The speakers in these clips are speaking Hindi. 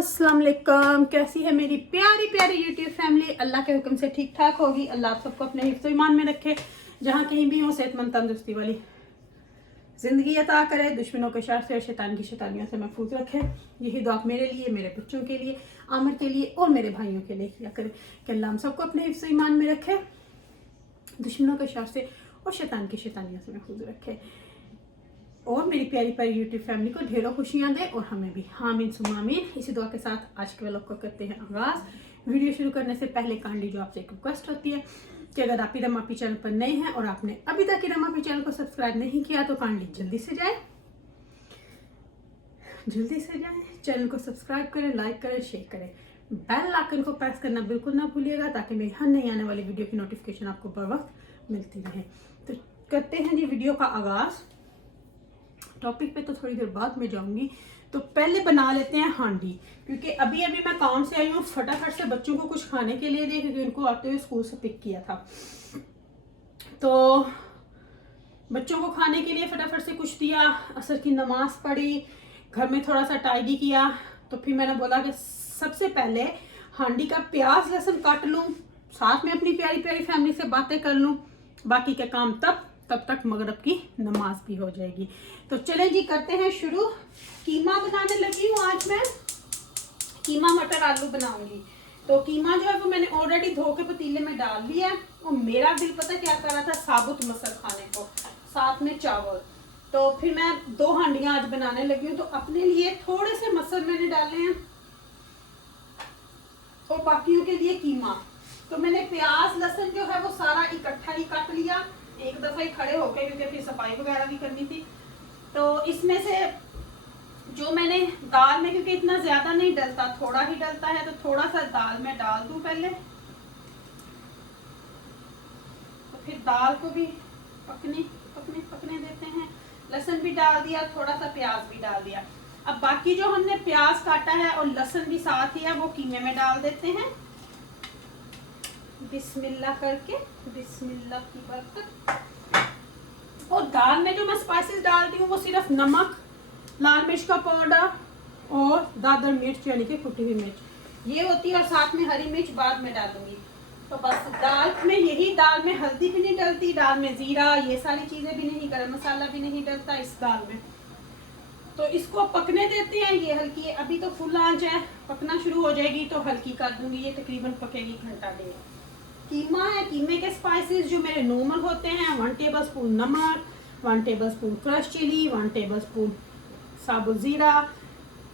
अस्सलाम वालेकुम। कैसी है मेरी प्यारी प्यारी यूट्यूब फैमिली। अल्लाह के हुक्म से ठीक ठाक होगी। अल्लाह आप सबको अपने हिफ्ज़ ईमान में रखे, जहाँ कहीं भी हो सेहतमंद तंदुरुस्ती वाली ज़िंदगी अता करे, दुश्मनों के शर से और शैतान की शैतानियों से महफूज रखे। यही दुआ मेरे लिए, मेरे बच्चों के लिए, आमिर के लिए और मेरे भाइयों के लिए किया करे कि अल्लाह हम सबको अपने हिफ्ज़ ईमान में रखे, दुश्मनों के शर से और शैतान की शैतानियों से महफूज रखे, और मेरी प्यारी प्यारी यूट्यूब फैमिली को ढेरों खुशियां दे और हमें भी। आमीन सुम्मा आमीन। इसी दुआ के साथ आज के व्लॉग को करते हैं आगाज़। वीडियो शुरू करने से पहले कांडी जो आपसे एक रिक्वेस्ट होती है कि अगर आप इरम आपी चैनल पर नए हैं और आपने अभी तक इरम आपी चैनल को सब्सक्राइब नहीं किया तो कांडी जल्दी से जाए चैनल को सब्सक्राइब करें, लाइक करें, शेयर करें, बेल आइकन को प्रेस करना बिल्कुल ना भूलिएगा ताकि मेरी हर नई आने वाली वीडियो की नोटिफिकेशन आपको बर वक्त मिलती रहे। तो करते हैं जी वीडियो का आगाज़। टॉपिक पे तो थोड़ी देर बाद में जाऊंगी, तो पहले बना लेते हैं हांडी, क्योंकि अभी अभी मैं काम से आई हूँ, फटाफट से बच्चों को कुछ खाने के लिए दिया क्योंकि उनको आते हुए स्कूल से पिक किया था। तो बच्चों को खाने के लिए फटाफट से कुछ दिया, असर की नमाज पढ़ी, घर में थोड़ा सा टाइडी किया। तो फिर मैंने बोला कि सबसे पहले हांडी का प्याज लहसुन काट लूँ, साथ में अपनी प्यारी प्यारी फैमिली से बातें कर लूँ, बाकी के काम तब तक मगरिब की नमाज भी हो जाएगी। तो चलें जी करते हैं शुरू। कीमा बनाने लगी हूँ आज मैं, कीमा मटर आलू बनाऊंगी। तो कीमा जो है वो मैंने ऑलरेडी धो के पतीले में डाल लिया है, और मेरा दिल पता क्या कर रहा था, साबुत मसर खाने को, साथ में चावल। तो फिर मैं 2 हांडियां आज बनाने लगी हूँ। तो अपने लिए थोड़े से मसर मैंने डाले हैं और बाकियों के लिए कीमा। तो मैंने प्याज लहसुन जो है वो सारा इकट्ठा ही काट लिया, एक दफा ही खड़े होके, क्योंकि फिर सफाई वगैरह भी करनी थी। तो इसमें से जो मैंने दाल में, क्योंकि इतना ज्यादा नहीं डलता, थोड़ा ही डलता है, तो थोड़ा सा दाल में डाल दूं पहले, तो फिर दाल को भी पकने देते हैं। लहसुन भी डाल दिया, थोड़ा सा प्याज भी डाल दिया। अब बाकी जो हमने प्याज काटा है और लहसुन भी साथ ही है वो कीमे में डाल देते हैं, बिस्मिल्लाह करके, बिस्मिल्लाह की बरकत। और दाल में जो मैं स्पाइसेस डालती हूँ वो सिर्फ नमक, लाल मिर्च का पाउडर और दादर मिर्च यानी कि कुटी हुई मिर्च ये होती है, और साथ में हरी मिर्च बाद में डालूंगी। तो बस दाल में यही, दाल में हल्दी भी नहीं डलती, दाल में जीरा ये सारी चीजें भी नहीं, गरम मसाला भी नहीं डलता इस दाल में। तो इसको पकने देते हैं। ये हल्की, अभी तो फुल आंच है, पकना शुरू हो जाएगी तो हल्की कर दूंगी। ये तकरीबन पकेगी घंटा डेढ़। कीमा है, कीमे के स्पाइसेस जो मेरे नॉर्मल होते हैं, 1 टेबलस्पून नमक, 1 टेबलस्पून क्रश चिली, 1 टेबलस्पून साबुत जीरा,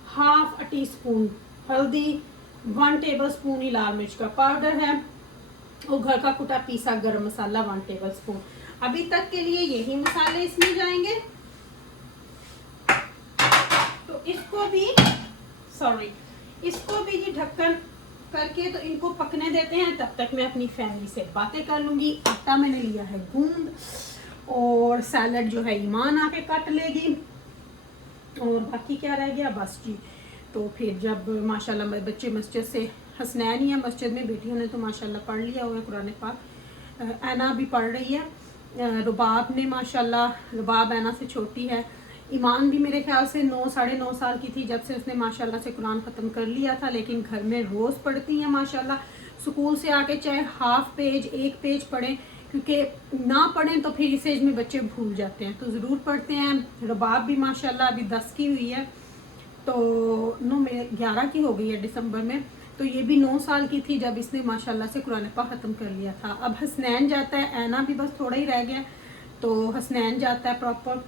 हाफ टी स्पून हल्दी, 1 टेबलस्पून ही लाल मिर्च का पाउडर है, और घर का कुटा पीसा गरम मसाला 1 टेबलस्पून। अभी तक के लिए यही मसाले इसमें जाएंगे। तो इसको भी जी ढक्कन करके तो इनको पकने देते हैं। तब तक मैं अपनी फैमिली से बातें कर लूंगी। आटा मैंने लिया है गूंद, और सैलड जो है ईमान आके काट लेगी, और बाकी क्या रह गया बस जी। तो फिर जब माशाल्लाह मेरे बच्चे मस्जिद से, हसनैन ही है मस्जिद में, बेटियों ने तो माशाल्लाह पढ़ लिया हुआ है कुरान पाक, ऐना भी पढ़ रही है, रुबाब ने माशाल्लाह, रुबाब ऐना से छोटी है, ईमान भी मेरे ख्याल से 9 साढ़े 9 साल की थी जब से उसने माशाल्लाह से कुरान ख़त्म कर लिया था, लेकिन घर में रोज़ पढ़ती हैं माशाल्लाह। स्कूल से आके चाहे हाफ पेज 1 पेज पढ़ें, क्योंकि ना पढ़ें तो फिर इस एज में बच्चे भूल जाते हैं, तो ज़रूर पढ़ते हैं। रुबाब भी माशाल्लाह अभी 10 की हुई है, तो 11 की हो गई है दिसंबर में। तो ये भी 9 साल की थी जब इसने माशाल्लाह से कुरान पाक ख़त्म कर लिया था। अब हसनैन जाता है, ऐना भी बस थोड़ा ही रह गया, तो हसनैन जाता है प्रॉपर।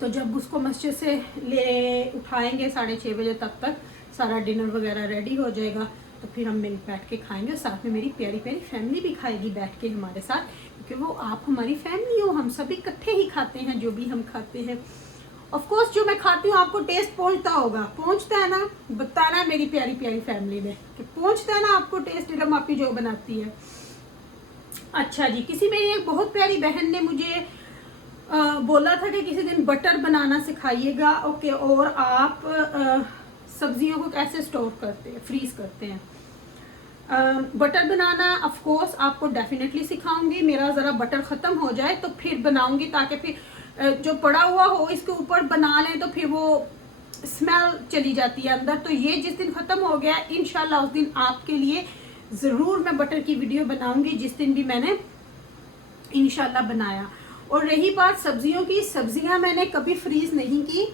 तो जब उसको मस्जिद से ले उठाएंगे 6:30 बजे, तब तक सारा डिनर वगैरह रेडी हो जाएगा, तो फिर हम मिल बैठ के खाएंगे, और साथ में मेरी प्यारी प्यारी फैमिली भी खाएगी बैठ के हमारे साथ, क्योंकि वो आप हमारी फैमिली हो, हम सभी इकट्ठे ही खाते हैं जो भी हम खाते हैं। ऑफ कोर्स जो मैं खाती हूँ आपको टेस्ट पहुँचता होगा, पहुँचता है ना, बताना है मेरी प्यारी प्यारी फैमिली ने कि पहुँचता है ना आपको टेस्ट, इरम आपी जो बनाती है। अच्छा जी, किसी मेरी एक बहुत प्यारी बहन ने मुझे बोला था कि किसी दिन बटर बनाना सिखाइएगा। ओके, और आप सब्जियों को कैसे स्टोर करते हैं, फ्रीज करते हैं। बटर बनाना ऑफ कोर्स आपको डेफिनेटली सिखाऊंगी। मेरा ज़रा बटर ख़त्म हो जाए तो फिर बनाऊंगी, ताकि फिर जो पड़ा हुआ हो इसके ऊपर बना लें तो फिर वो स्मेल चली जाती है अंदर। तो ये जिस दिन ख़त्म हो गया इंशाल्लाह उस दिन आपके लिए ज़रूर मैं बटर की वीडियो बनाऊंगी, जिस दिन भी मैंने इंशाल्लाह बनाया। और रही बात सब्जियों की, सब्जियां मैंने कभी फ्रीज नहीं की,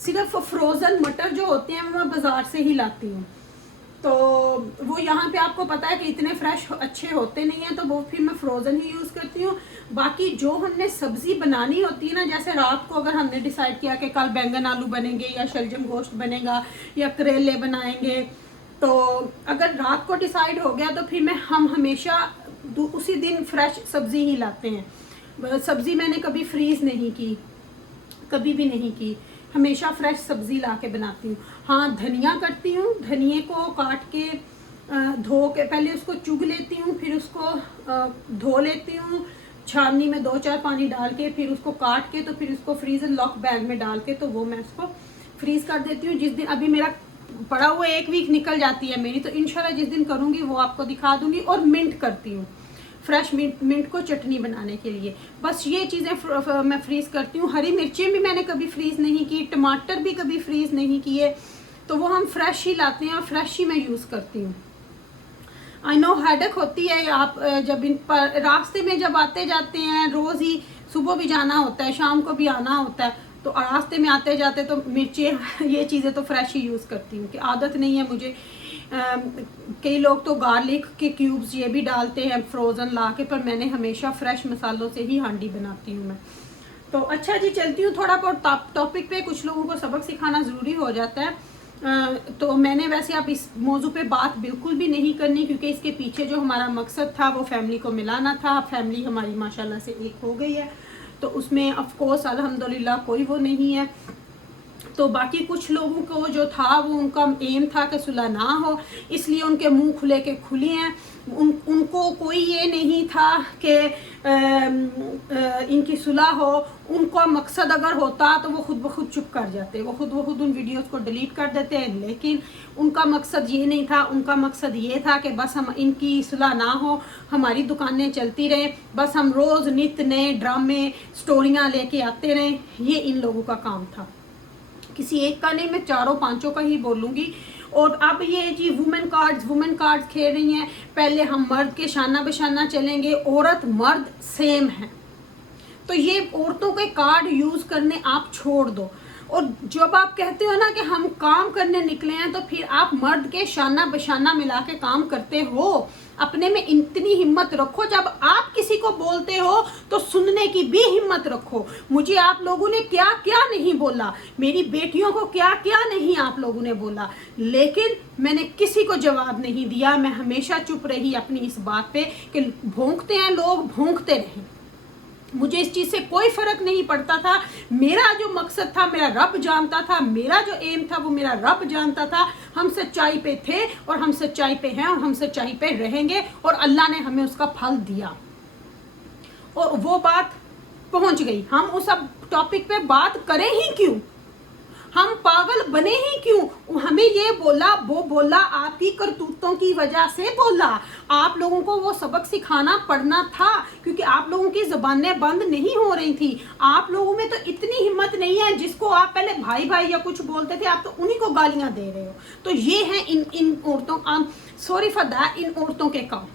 सिर्फ फ्रोज़न मटर जो होते हैं वो मैं बाज़ार से ही लाती हूँ। तो वो यहाँ पे आपको पता है कि इतने फ्रेश अच्छे होते नहीं हैं, तो वो फिर मैं फ्रोज़न ही यूज़ करती हूँ। बाकी जो हमने सब्ज़ी बनानी होती है ना, जैसे रात को अगर हमने डिसाइड किया कि कल बैंगन आलू बनेंगे या शलजम गोश्त बनेगा या करेले बनाएंगे, तो अगर रात को डिसाइड हो गया तो फिर हम हमेशा उसी दिन फ्रेश सब्ज़ी ही लाते हैं। सब्ज़ी मैंने कभी फ्रीज़ नहीं की, कभी भी नहीं की, हमेशा फ्रेश सब्ज़ी ला के बनाती हूँ। हाँ, धनिया करती हूँ, धनिए को काट के धो के पहले उसको चुग लेती हूँ, फिर उसको धो लेती हूँ छाननी में 2-4 पानी डाल के, फिर उसको काट के, तो फिर उसको फ्रीज़र लॉक बैग में डाल के, तो वो मैं उसको फ्रीज़ कर देती हूँ। जिस दिन अभी मेरा पड़ा हुआ 1 वीक निकल जाती है मेरी, तो इंशाल्लाह जिस दिन करूँगी वो आपको दिखा दूँगी। और मिंट करती हूँ, फ्रेश मिंट को चटनी बनाने के लिए, बस ये चीज़ें मैं फ्रीज़ करती हूँ। हरी मिर्चें भी मैंने कभी फ्रीज़ नहीं की, टमाटर भी कभी फ्रीज़ नहीं किए, तो वो हम फ्रेश ही लाते हैं और फ्रेश ही मैं यूज़ करती हूँ। आई नो हेडेक होती है आप जब इन पर रास्ते में जब आते जाते हैं, रोज़ ही सुबह भी जाना होता है, शाम को भी आना होता है, तो रास्ते में आते जाते तो मिर्चें ये चीज़ें तो फ्रेश ही यूज़ करती हूँ, कि आदत नहीं है मुझे। कई लोग तो गार्लिक के क्यूब्स ये भी डालते हैं फ्रोज़न ला के, पर मैंने हमेशा फ्रेश मसालों से ही हांडी बनाती हूँ मैं। तो अच्छा जी, चलती हूँ थोड़ा बहुत टॉपिक पे, कुछ लोगों को सबक सिखाना ज़रूरी हो जाता है। तो मैंने वैसे अब इस मौजू पे बात बिल्कुल भी नहीं करनी, क्योंकि इसके पीछे जो हमारा मकसद था वो फैमिली को मिलाना था। फैमिली हमारी माशाल्लाह से एक हो गई है, तो उसमें ऑफ कोर्स अल्हम्दुलिल्लाह कोई वो नहीं है। तो बाकी कुछ लोगों को जो था वो उनका एम था कि सुलह ना हो, इसलिए उनके मुंह खुले के खुले हैं। उनको कोई ये नहीं था कि इनकी सुलह हो। उनका मकसद अगर होता तो वो खुद ब खुद चुप कर जाते, वो खुद उन वीडियोस को डिलीट कर देते हैं। लेकिन उनका मकसद ये नहीं था, उनका मकसद ये था कि बस हम इनकी सुलह ना हो, हमारी दुकानें चलती रहें, बस हम रोज़ नित्य नए ड्रामे स्टोरियाँ लेके आते रहें। ये इन लोगों का काम था, किसी एक का नहीं, मैं 4-5 का ही बोलूँगी। और अब ये जी वुमेन कार्ड्स खेल रही हैं। पहले हम मर्द के शाना बशाना चलेंगे, औरत मर्द सेम है, तो ये औरतों के कार्ड यूज़ करने आप छोड़ दो। और जब आप कहते हो ना कि हम काम करने निकले हैं, तो फिर आप मर्द के शाना बशाना मिला के काम करते हो। अपने में इतनी हिम्मत रखो, जब आप किसी को बोलते हो तो सुनने की भी हिम्मत रखो। मुझे आप लोगों ने क्या क्या नहीं बोला, मेरी बेटियों को क्या क्या नहीं आप लोगों ने बोला, लेकिन मैंने किसी को जवाब नहीं दिया। मैं हमेशा चुप रही अपनी इस बात पे कि भौंकते हैं लोग, भौंकते रहें, मुझे इस चीज़ से कोई फर्क नहीं पड़ता था। मेरा जो मकसद था मेरा रब जानता था, मेरा जो एम था वो मेरा रब जानता था। हम सच्चाई पे थे और हम सच्चाई पे हैं और हम सच्चाई पे रहेंगे, और अल्लाह ने हमें उसका फल दिया और वो बात पहुंच गई। हम उस अब टॉपिक पे बात करें ही क्यों, हम पागल बने ही क्यों। हमें ये बोला वो बोला, आपकी करतूतों की वजह से बोला। आप लोगों को वो सबक सिखाना पड़ना था, क्योंकि आप लोगों की ज़बानें बंद नहीं हो रही थी। आप लोगों में तो इतनी हिम्मत नहीं है, जिसको आप पहले भाई भाई या कुछ बोलते थे, आप तो उन्हीं को गालियां दे रहे हो। तो ये है इन औरतों, सॉरी फॉर दैट, इन औरतों के काम,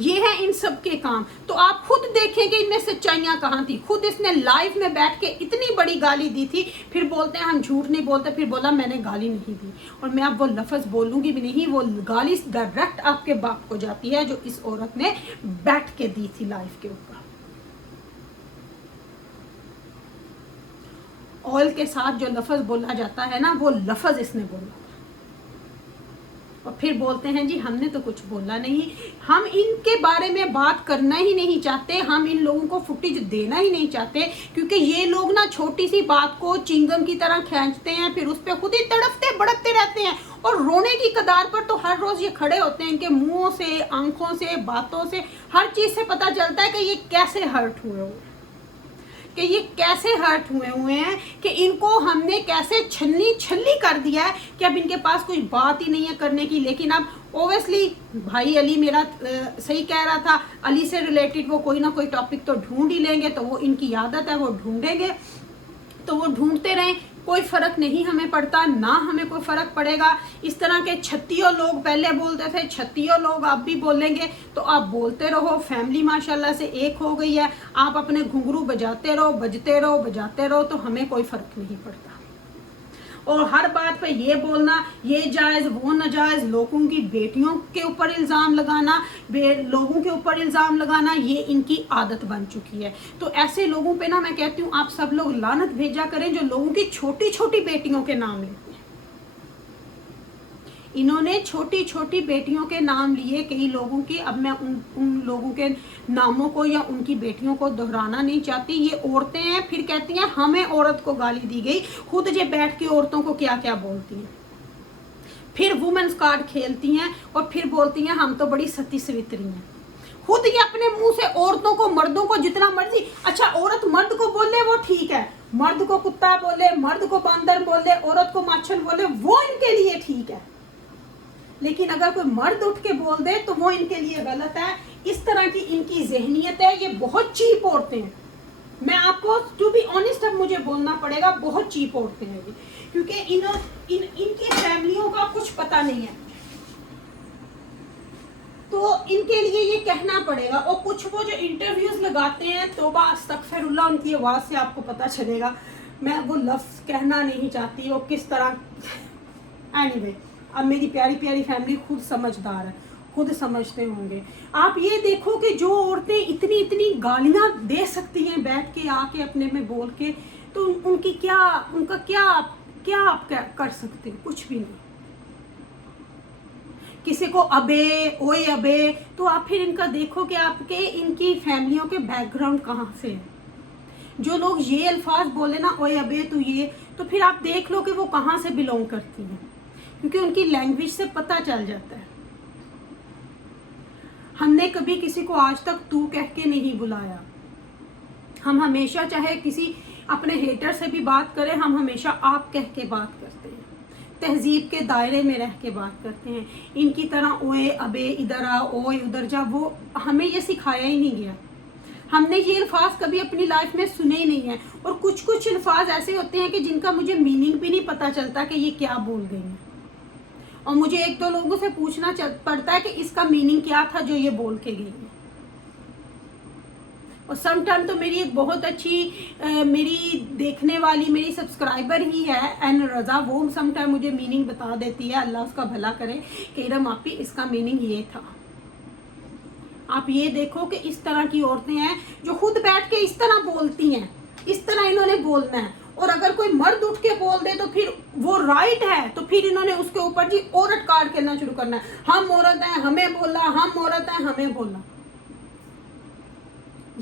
ये है इन सब के काम। तो आप खुद देखें कि इनमें सच्चाइयाँ कहाँ थी। खुद इसने लाइव में बैठ के इतनी बड़ी गाली दी थी, फिर बोलते हैं हम झूठ नहीं बोलते, फिर बोला मैंने गाली नहीं दी। और मैं अब वो लफ्ज़ बोलूँगी भी नहीं, वो गाली डायरेक्ट आपके बाप को जाती है, जो इस औरत ने बैठ के दी थी लाइव के ऊपर। ऑयल के साथ जो लफ्ज़ बोला जाता है ना, वो लफ्ज़ इसने बोला, और फिर बोलते हैं जी हमने तो कुछ बोला नहीं। हम इनके बारे में बात करना ही नहीं चाहते, हम इन लोगों को फुटेज देना ही नहीं चाहते, क्योंकि ये लोग ना छोटी सी बात को चिंगम की तरह खींचते हैं, फिर उस पर खुद ही तड़पते भड़कते रहते हैं, और रोने की कगार पर तो हर रोज़ ये खड़े होते हैं। इनके मुंहों से, आंखों से, बातों से, हर चीज़ से पता चलता है कि ये कैसे हर्ट हुए हो, कि ये कैसे हर्ट हुए हैं, कि इनको हमने कैसे छल्ली कर दिया है कि अब इनके पास कोई बात ही नहीं है करने की। लेकिन अब ओबियसली भाई अली मेरा सही कह रहा था, अली से रिलेटेड वो कोई ना कोई टॉपिक तो ढूंढ ही लेंगे, तो वो इनकी आदत है, वो ढूंढेंगे, तो वो ढूंढते रहें। कोई फ़र्क नहीं हमें पड़ता, ना हमें कोई फ़र्क पड़ेगा। इस तरह के 36 लोग पहले बोलते थे, 36 लोग आप भी बोलेंगे, तो आप बोलते रहो। फैमिली माशाल्लाह से एक हो गई है, आप अपने घुंघरू बजाते रहो, बजते रहो, बजाते रहो, तो हमें कोई फ़र्क नहीं पड़ता। और हर बात पे ये बोलना ये जायज़ वो नाजायज़, लोगों की बेटियों के ऊपर इल्ज़ाम लगाना, लोगों के ऊपर इल्ज़ाम लगाना, ये इनकी आदत बन चुकी है। तो ऐसे लोगों पे ना मैं कहती हूँ आप सब लोग लानत भेजा करें जो लोगों की छोटी छोटी बेटियों के नाम लेते हैं। इन्होंने छोटी छोटी बेटियों के नाम लिए कई लोगों की। अब मैं उन लोगों के नामों को या उनकी बेटियों को दोहराना नहीं चाहती। ये औरतें हैं, फिर कहती हैं हमें औरत को गाली दी गई, खुद जे बैठ के औरतों को क्या क्या बोलती हैं, फिर वुमेन्स कार्ड खेलती हैं और फिर बोलती हैं हम तो बड़ी सती सवित्री हैं। खुद ये अपने मुंह से औरतों को, मर्दों को जितना मर्जी, अच्छा औरत मर्द को बोले वो ठीक है, मर्द को कुत्ता बोले, मर्द को बंदर बोले, औरत को माछल बोले, वो इनके लिए ठीक है, लेकिन अगर कोई मर्द उठ के बोल दे तो वो इनके लिए गलत है। इस तरह की इनकी ज़हनियत है। ये बहुत चीप औरतें हैं। मैं आपको टू बी ऑनेस्ट अब मुझे बोलना पड़ेगा, बहुत चीप औरतें हैं ये, क्योंकि इनकी फैमिलियों का कुछ पता नहीं है, तो इनके लिए ये कहना पड़ेगा। और कुछ वो जो इंटरव्यूज लगाते हैं, तौबा अस्तगफिरुल्लाह, उनकी आवाज़ से आपको पता चलेगा, मैं वो लफ्ज़ कहना नहीं चाहती वो किस तरह। एनीवे, अब मेरी प्यारी प्यारी फैमिली खुद समझदार है, खुद समझते होंगे। आप ये देखो कि जो औरतें इतनी इतनी गालियां दे सकती हैं बैठ के आके अपने में बोल के, तो उनकी क्या, उनका क्या आप क्या कर सकते हैं? कुछ भी नहीं। किसी को अबे ओए अबे, तो आप फिर इनका देखो कि आपके इनकी फैमिलियों के बैकग्राउंड कहाँ से है। जो लोग ये अल्फाज बोले ना ओए अबे तू ये, तो फिर आप देख लो कि वो कहाँ से बिलोंग करती हैं, क्योंकि उनकी लैंग्वेज से पता चल जाता है। हमने कभी किसी को आज तक तू कह के नहीं बुलाया। हम हमेशा, चाहे किसी अपने हेटर से भी बात करें, हम हमेशा आप कह के बात करते हैं, तहजीब के दायरे में रह के बात करते हैं। इनकी तरह ओए अबे इधर आ, ओए उधर जा, वो हमें ये सिखाया ही नहीं गया। हमने ये अल्फाज कभी अपनी लाइफ में सुने ही नहीं है। और कुछ कुछ अल्फाज ऐसे होते हैं कि जिनका मुझे मीनिंग भी नहीं पता चलता कि ये क्या बोल गई हैं, और मुझे एक दो लोगों से पूछना पड़ता है कि इसका मीनिंग क्या था जो ये बोल के गई है। और सम टाइम तो मेरी एक बहुत अच्छी मेरी देखने वाली मेरी सब्सक्राइबर ही है एन रज़ा, वो सम टाइम मुझे मीनिंग बता देती है, अल्लाह उसका भला करे, कि इरम आपी इसका मीनिंग ये था। आप ये देखो कि इस तरह की औरतें हैं जो खुद बैठ के इस तरह बोलती हैं, इस तरह इन्होंने बोलना है। और अगर कोई मर्द उठ के बोल दे तो फिर वो राइट है, तो फिर इन्होंने उसके ऊपर जी औरत कार्ड खेलना शुरू करना है। हम औरत हैं हमें बोला, हम औरत हैं हमें बोला।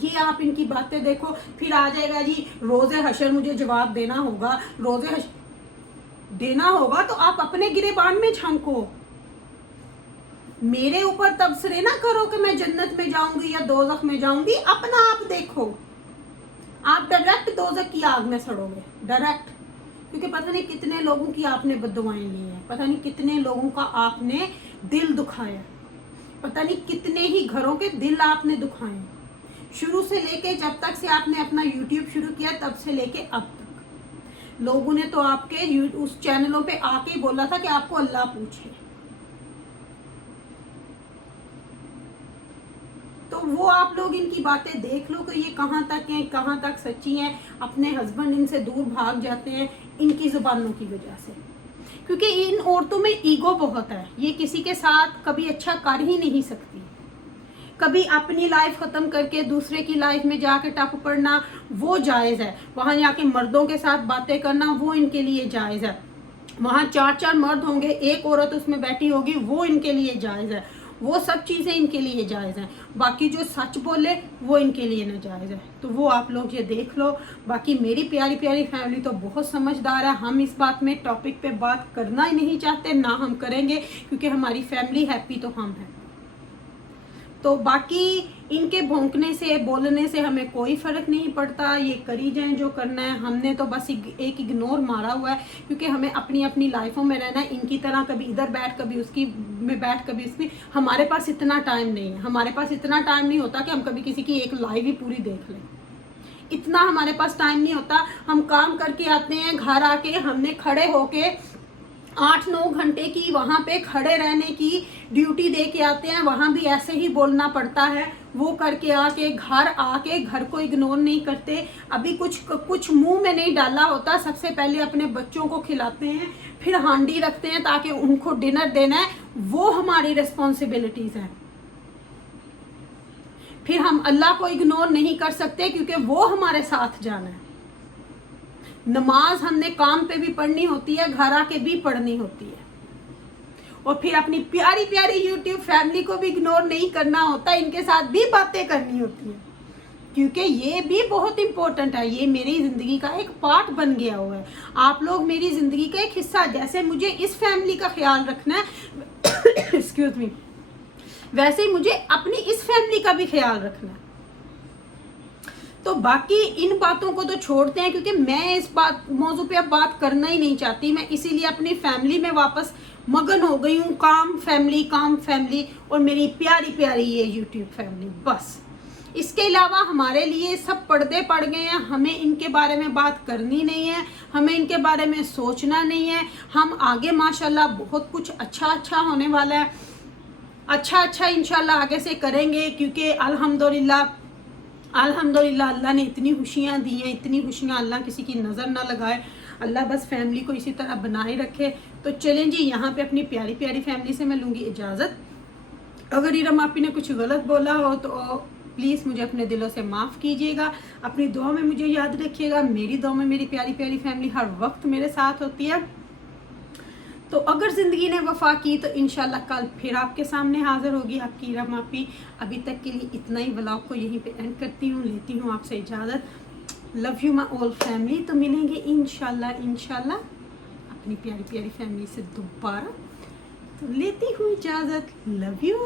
ये आप इनकी बातें देखो, फिर आ जाएगा जी रोज़े हशर मुझे जवाब देना होगा, रोज़े हशर देना होगा तो आप अपने गिरेबान में झांको। मेरे ऊपर तबसरे ना करो कि मैं जन्नत में जाऊंगी या दोज़ख में जाऊंगी, अपना आप देखो। आप डायरेक्ट दोज़ख की आग में सड़ोगे, डायरेक्ट, क्योंकि पता नहीं कितने लोगों की आपने बद्दुआएं ली हैं, पता नहीं कितने लोगों का आपने दिल दुखाया, पता नहीं कितने ही घरों के दिल आपने दुखाए। शुरू से लेके जब तक से आपने अपना यूट्यूब शुरू किया तब से लेके अब तक लोगों ने तो आपके उस चैनलों पे आके बोला था कि आपको अल्लाह पूछे। तो वो आप लोग इनकी बातें देख लो कि ये कहाँ तक हैं, कहाँ तक सच्ची हैं। अपने हस्बैंड इनसे दूर भाग जाते हैं इनकी ज़ुबानों की वजह से, क्योंकि इन औरतों में ईगो बहुत है। ये किसी के साथ कभी अच्छा कर ही नहीं सकती। कभी अपनी लाइफ ख़त्म करके दूसरे की लाइफ में जाके टप पड़ना वो जायज़ है, वहाँ जाके मर्दों के साथ बातें करना वो इनके लिए जायज़ है। वहाँ 4-4 मर्द होंगे, एक औरत उसमें बैठी होगी, वो इनके लिए जायज़ है। वो सब चीज़ें इनके लिए जायज़ हैं। बाकी जो सच बोले वो इनके लिए नाजायज़ है। तो वो आप लोग ये देख लो। बाकी मेरी प्यारी प्यारी फैमिली तो बहुत समझदार है। हम इस बात में टॉपिक पे बात करना ही नहीं चाहते, ना हम करेंगे, क्योंकि हमारी फैमिली हैप्पी तो हम हैं। तो बाकी इनके भौंकने से बोलने से हमें कोई फ़र्क नहीं पड़ता। ये करी जाएं जो करना है। हमने तो बस एक इग्नोर मारा हुआ है, क्योंकि हमें अपनी अपनी लाइफों में रहना है। इनकी तरह कभी इधर बैठ, कभी उसकी में बैठ, कभी उसकी। हमारे पास इतना टाइम नहीं है, हमारे पास इतना टाइम नहीं होता कि हम कभी किसी की एक लाइव ही पूरी देख लें। इतना हमारे पास टाइम नहीं होता। हम काम करके आते हैं, घर आके हमने खड़े होके 8-9 घंटे की वहाँ पे खड़े रहने की ड्यूटी दे के आते हैं, वहाँ भी ऐसे ही बोलना पड़ता है। वो करके आके घर को इग्नोर नहीं करते। अभी कुछ मुंह में नहीं डाला होता, सबसे पहले अपने बच्चों को खिलाते हैं, फिर हांडी रखते हैं ताकि उनको डिनर देना है। वो हमारी रिस्पॉन्सिबिलिटीज है। फिर हम अल्लाह को इग्नोर नहीं कर सकते क्योंकि वो हमारे साथ जाना है। नमाज हमने काम पे भी पढ़नी होती है, घर आके भी पढ़नी होती है, और फिर अपनी प्यारी प्यारी यूट्यूब फैमिली को भी इग्नोर नहीं करना होता, इनके साथ भी बातें करनी होती है क्योंकि ये भी बहुत इंपॉर्टेंट है। ये मेरी जिंदगी का एक पार्ट बन गया हुआ है। आप लोग मेरी जिंदगी का एक हिस्सा, जैसे मुझे इस फैमिली का ख्याल रखना है एक्सक्यूज मी, वैसे ही मुझे अपनी इस फैमिली का भी ख्याल रखना है। तो बाकी इन बातों को तो छोड़ते हैं क्योंकि मैं इस मौजू पे अब बात करना ही नहीं चाहती। मैं इसीलिए अपनी फैमिली में वापस मगन हो गई हूँ। काम फैमिली और मेरी प्यारी प्यारी ये यूट्यूब फैमिली, बस। इसके अलावा हमारे लिए सब पर्दे पड़ गए हैं। हमें इनके बारे में बात करनी नहीं है, हमें इनके बारे में सोचना नहीं है। हम आगे माशाल्लाह बहुत कुछ अच्छा होने वाला है, अच्छा इंशाल्लाह आगे से करेंगे क्योंकि अल्हम्दुलिल्लाह अल्लाह ने इतनी खुशियाँ दी हैं, इतनी खुशियाँ। अल्लाह किसी की नज़र ना लगाए, अल्लाह बस फैमिली को इसी तरह बनाए रखे। तो चलें जी, यहाँ पे अपनी प्यारी प्यारी फैमिली से मैं लूँगी इजाज़त। अगर इरम आपी ने कुछ गलत बोला हो तो प्लीज़ मुझे अपने दिलों से माफ़ कीजिएगा। अपनी दुआ में मुझे याद रखिएगा। मेरी दुआ में मेरी प्यारी प्यारी फैमिली हर वक्त मेरे साथ होती है। तो अगर ज़िंदगी ने वफ़ा की तो इंशाल्लाह कल फिर आपके सामने हाज़िर होगी आपकी इरम आपी। अभी तक के लिए इतना ही, व्लॉग को यहीं पे एंड करती हूँ, लेती हूँ आपसे इजाज़त। Love you my all family. तो मिलेंगे इंशाल्लाह अपनी प्यारी प्यारी फैमिली से दोबारा। तो लेती हूँ इजाज़त। Love you.